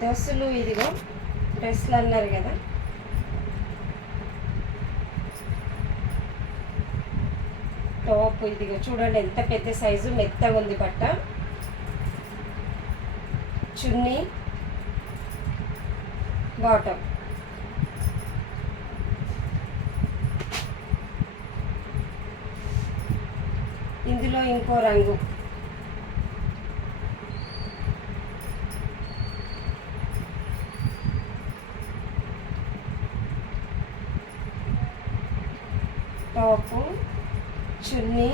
దోస్తులు ఇదిగో డ్రెస్లు అన్నారు కదా, టాప్ ఇదిగో చూడండి ఎంత పెద్ద సైజు, మెత్తగా ఉంది బట్ట. చున్నీ, బాటమ్. ఇందులో ఇంకో రంగు, టాపు, చున్నీ,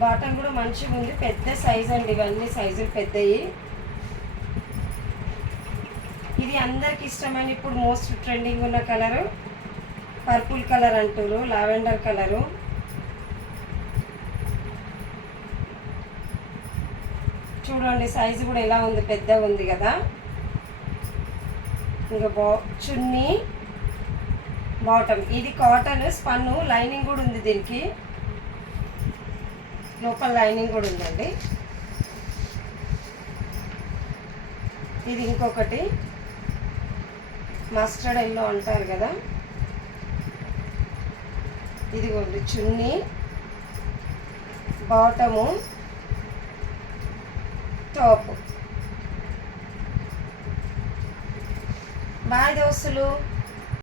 బాటమ్ కూడా మంచిగా ఉంది. పెద్ద సైజ్ అండి, ఇవన్నీ సైజులు పెద్దవి. ఇది అందరికి ఇష్టమైన ఇప్పుడు మోస్ట్ ట్రెండింగ్ ఉన్న కలరు పర్పుల్ కలర్ అంటారు, లావెండర్ కలరు. చూడండి సైజు కూడా ఎలా ఉంది, పెద్దగా ఉంది కదా. ఇంకా చున్నీ, బాటమ్. ఇది కాటన్ స్పన్ను, లైనింగ్ కూడా ఉంది దీనికి, లోపల లైనింగ్ కూడా ఉందండి. ఇది ఇంకొకటి మస్టర్డ్ ఎల్లో అంటారు కదా, ఇదిగోండి చున్నీ, బాటము, టాప్. బాయ్ దోస్తులు.